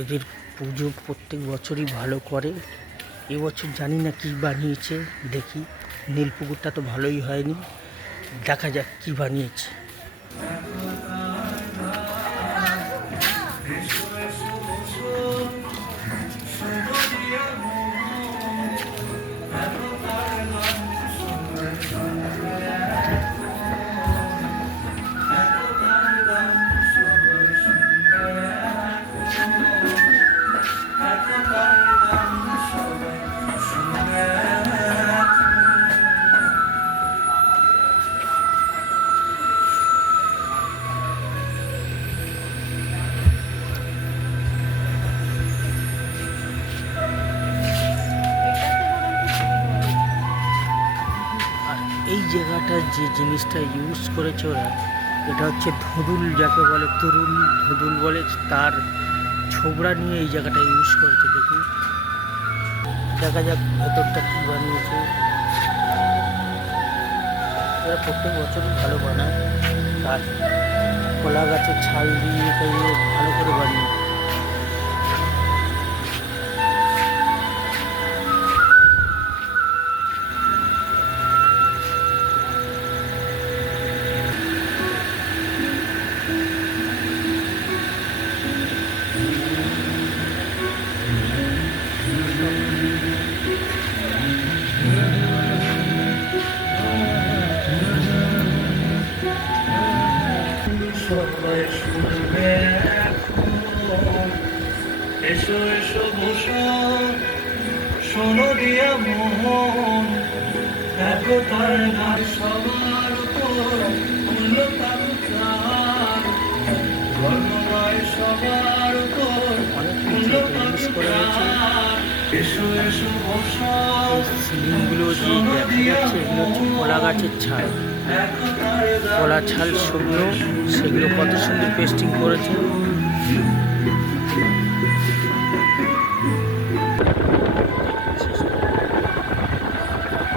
এদের পুজো প্রত্যেক বছরই ভালো করে। এবছর জানি না কী বানিয়েছে, দেখি। নীল পুকুরটা তো ভালোই হয়নি, দেখা যাক কী বানিয়েছে। এই জায়গাটা যে জিনিসটা ইউজ করেছে ওরা, এটা হচ্ছে ধুদুল, যাকে বলে তুরুল, ধুদুল বলে, তার ছোবড়া নিয়ে এই জায়গাটা ইউজ করেছে। দেখুন, দেখা যাক ভেতরটা কী বানিয়েছে। এরা প্রত্যেক বছরই ভালো বানায়, আর কলা গাছের ছাল দিয়ে এটা ভালো করে বানিয়ে। সবাই শুনবে এসো এসো বসো, শোনো দিয়া মোহন, একতার গান সবার উপর মূল্য পালুচার, ধর্মময় সবার উপর মূল্য পালুচার। এসো এসো বসো, সিলিংগুলো যে দেখা যাচ্ছে এগুলো হচ্ছে কলা গাছের ছাল, কলা ছাল শুকনো, সেগুলো কত সুন্দর পেস্টিং করেছে।